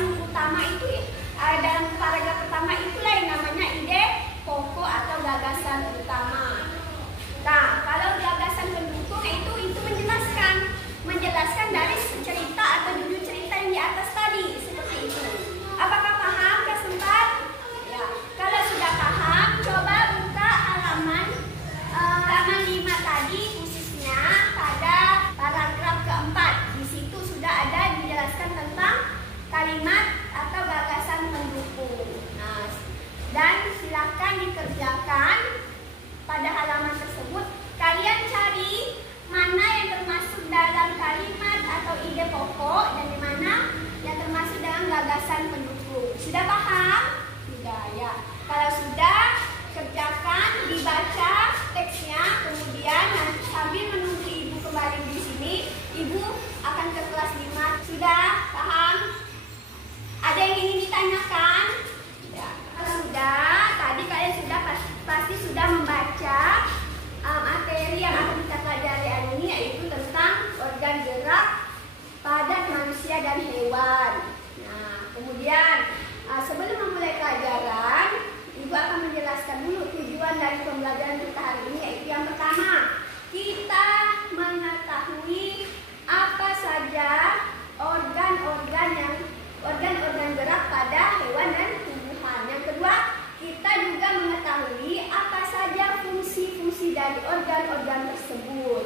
gagasan utama itu dalam paragraf pertama itulah yang namanya ide pokok atau gagasan utama. Nah, kalau gagasan pendukung itu menjelaskan dari cerita atau judul cerita yang di atas tadi, seperti itu. Apakah paham kelas 4? Ya. Kalau sudah paham, coba buka halaman 5 tadi, khususnya pada paragraf keempat. Di situ sudah ada dijelaskan tentang kalimat atau gagasan pendukung. Nah, dan silakan dikerjakan pada halaman tersebut. Kalian cari mana yang termasuk dalam kalimat atau ide pokok dan di mana yang termasuk dalam gagasan pendukung. Sudah paham? Sudah ya. Kalau sudah, kerjakan, dibaca teksnya, kemudian nanti sambil menunggu ibu kembali di sini, ibu akan ke kelas 5. Sudah paham? Ada yang ingin ditanyakan? Ya. Kalau sudah, tadi kalian sudah pasti sudah membaca materi yang akan kita pelajari hari ini, yaitu tentang organ gerak pada manusia dan hewan. Nah, kemudian sebelum memulai pelajaran, ibu akan menjelaskan dulu tujuan dari pembelajaran kita hari ini, yaitu yang pertama, kita mengetahui apa saja organ-organ gerak pada hewan dan tumbuhan. Yang kedua, kita juga mengetahui apa saja fungsi-fungsi dari organ-organ tersebut.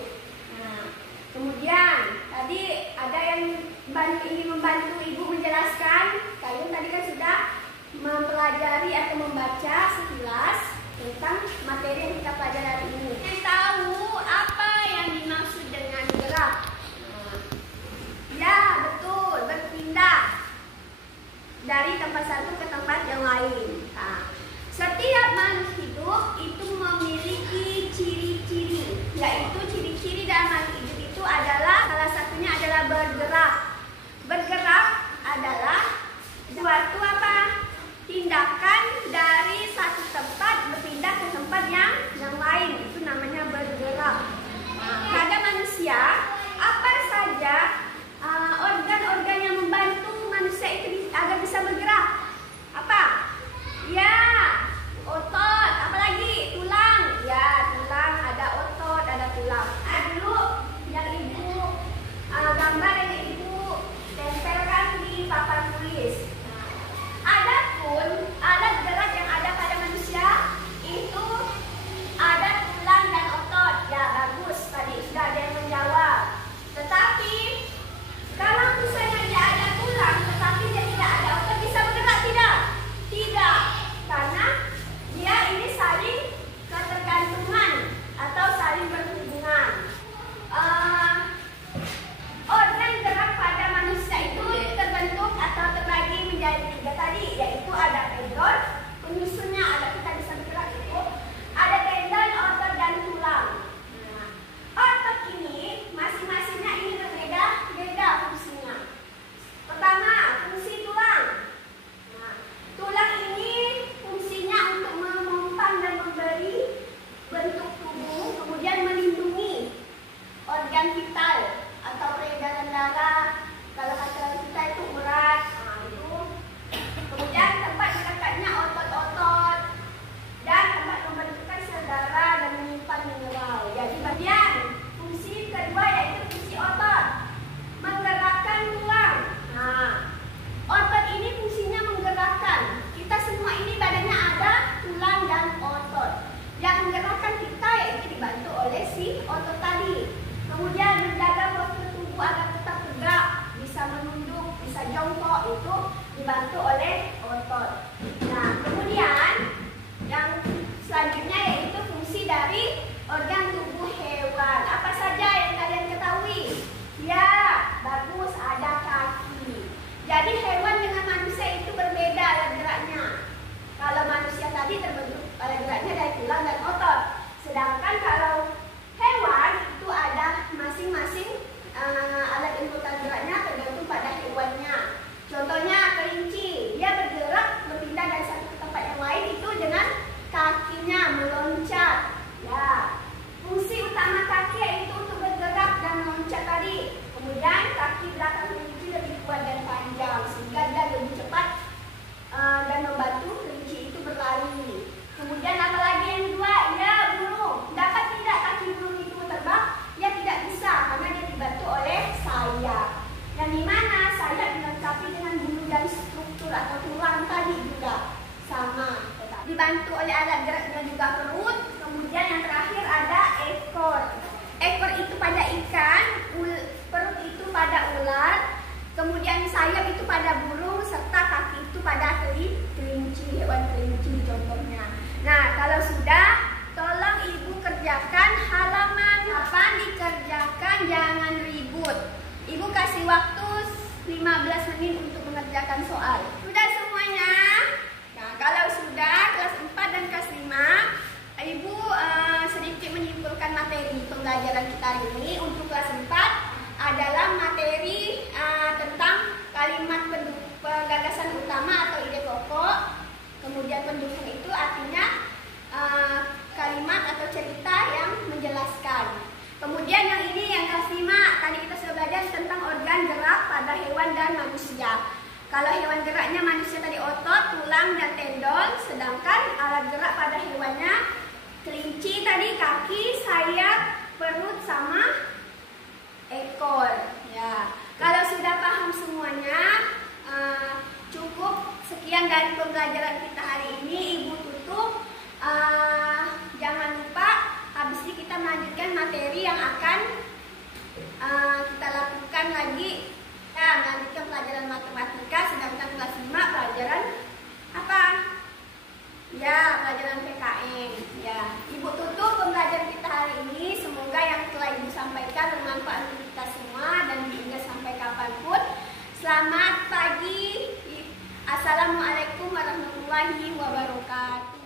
Nah, kemudian tadi ada yang ingin membantu ibu menjelaskan. Kalian tadi kan sudah mempelajari atau membaca sekilas tentang materi yang kita pelajari hari ini. Kita tahu apa yang dimaksud dengan gerak. Ya, betul, berpindah dari tempat satu ke tempat yang lain. Nah, setiap makhluk hidup itu memiliki ciri-ciri, yaitu ciri-ciri dalam makhluk hidup itu adalah salah satunya adalah bergerak. Bergerak adalah suatu apa? Tindakan dari satu tempat berpindah ke tempat yang lain, itu namanya bergerak. Nah, pada manusia, apa saja organ-organ yang membantu manusia itu agar bisa bergerak? Apa? Ya, otot. Apalagi? Tulang. Ya, tulang, ada otot, ada tulang. Dulu yang ibu gambar yang ibu tempelkan di papan tulis. Adapun alat gerak yang ada pada manusia itu ada tulang dan otot. Ya, bagus. Tadi sudah ada yang menjawab. Tetapi kalau misalnya dia ada tulang tetapi dia tidak ada otot, bisa bergerak tidak? Tidak, karena dia ini saling ketergantungan atau saling berhubungan. Organ gerak pada manusia itu terbentuk atau terbagi menjadi 3 tadi, yaitu ada tendon, penyusunnya ada kita bisa bergerak itu, ada tendon, otot dan tulang. Nah, otot ini masing-masingnya ini berbeda fungsinya. Pertama, fungsi tulang. Nah, tulang ini fungsinya untuk memompang dan memberi bentuk tubuh, kemudian melindungi organ vital atau peredaran darah. Kalau kata kita itu urat. Nah, itu. Kemudian tempat melekatnya otot-otot dan tempat pembentukan sel darah dan menyimpan mineral. Jadi bagian fungsi kedua yaitu fungsi otot, menggerakkan tulang. Nah, otot ini fungsinya menggerakkan. Kita semua ini badannya ada tulang dan otot. Yang menggerakkan kita yaitu dibantu oleh si otot tadi. Kemudian menjaga postur tubuh agar tetap tegak, bisa menunduk, bisa jongkok, itu dibantu oleh otot. Nah, kemudian yang selanjutnya yaitu fungsi dari organ tubuh hewan. Apa saja yang kalian ketahui? Ya, bagus, ada kaki. Jadi hewan dengan manusia itu berbeda alat geraknya. Kalau manusia tadi terbentuk alat geraknya dari tulang dan otot. Sedangkan kalau hewan itu ada masing-masing alat inputan geraknya tergantung pada hewannya. Contohnya kelinci, dia bergerak itu pada burung serta kaki itu pada kelinci, hewan kelinci contohnya. Nah, kalau sudah, tolong ibu kerjakan halaman 8, dikerjakan, jangan ribut. Ibu kasih waktu 15 menit untuk mengerjakan soal. Sudah semuanya? Nah, kalau sudah kelas 4 dan kelas 5, ibu sedikit menyimpulkan materi pembelajaran kita hari ini. Untuk kelas 4 adalah materi tentang kalimat gagasan utama atau ide pokok. Kemudian pendukung itu artinya kalimat atau cerita yang menjelaskan. Kemudian yang ini yang kelas 5, tadi kita sudah belajar tentang organ gerak pada hewan dan manusia. Kalau hewan geraknya manusia tadi otot, tulang, dan tendon, sedangkan alat gerak pada hewannya kelinci tadi kaki, sayap, perut, sama ekor. Ya, kalau sudah paham semuanya, cukup sekian dari pembelajaran kita hari ini. Ibu tutup. Jangan lupa habis ini kita melanjutkan materi yang akan kita lakukan lagi. Ya, melanjutkan pelajaran matematika, sedangkan kelas 5 pelajaran apa? Ya, pelajaran PKN. Ya, ibu tutup pembelajaran kita hari ini. Semoga yang telah ibu sampaikan bermanfaat untuk kita semua dan diingat sampai kapanpun. Selamat pagi. Assalamualaikum warahmatullahi wabarakatuh.